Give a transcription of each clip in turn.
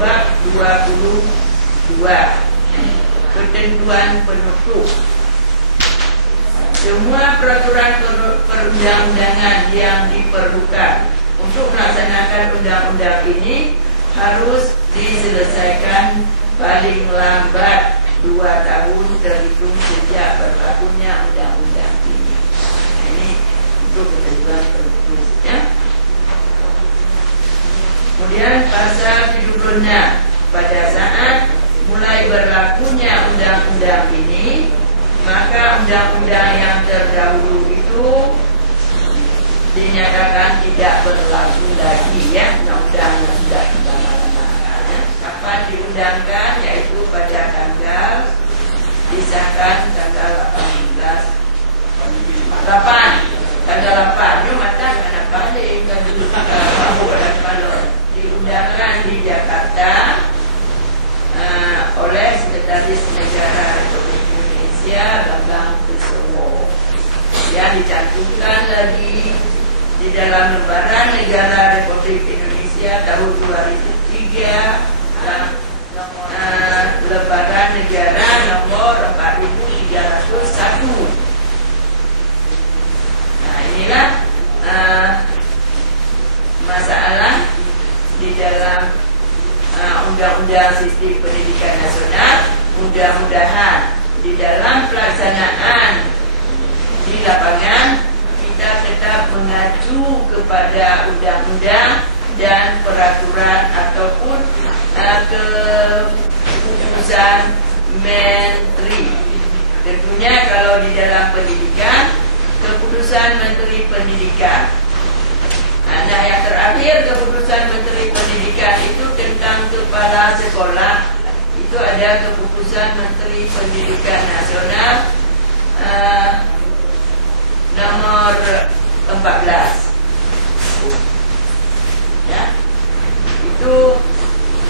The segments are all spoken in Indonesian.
bab 22 ketentuan penutup. Semua peraturan perundang-undangan yang diperlukan untuk melaksanakan undang-undang ini harus diselesaikan paling lambat 2 tahun terhitung sejak berlakunya undang-undang ini. Ini untuk ketentuan penutup, ya. Kemudian pasal 76, pada saat mulai berlakunya undang-undang ini, maka undang-undang yang terdahulu itu dinyatakan tidak berlaku lagi, ya. Undang-undang yang sudah dilama-lamakan, ya. Kapan diundangkan, yaitu pada disahkan tanggal 8 mata karena balik kan dulu kalau diundangkan di Jakarta oleh Sekretaris Negara Republik Indonesia Bambang Susatyo, yang dicantumkan lagi di dalam Lembaran Negara Republik Indonesia tahun 2003 dan Lembaran Negara nomor 4301. Nah, inilah masalah di dalam Undang-Undang Sistem Pendidikan Nasional. Mudah-mudahan di dalam pelaksanaan di lapangan kita tetap mengacu kepada undang-undang dan peraturan ataupun keputusan Menteri. Tentunya kalau di dalam pendidikan, keputusan Menteri Pendidikan. Nah, yang terakhir keputusan Menteri Pendidikan itu tentang kepala sekolah. Itu ada keputusan Menteri Pendidikan Nasional nomor 14. Ya, itu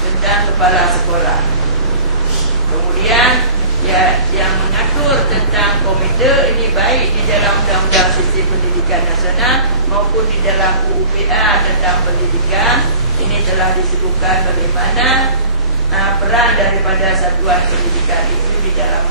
tentang kepala sekolah. Kemudian ya, yang mengatur tentang komite ini baik di dalam Undang-Undang Sistem Pendidikan Nasional maupun di dalam UUPA tentang pendidikan. Ini telah disebutkan bagaimana peran daripada satuan pendidikan itu di dalam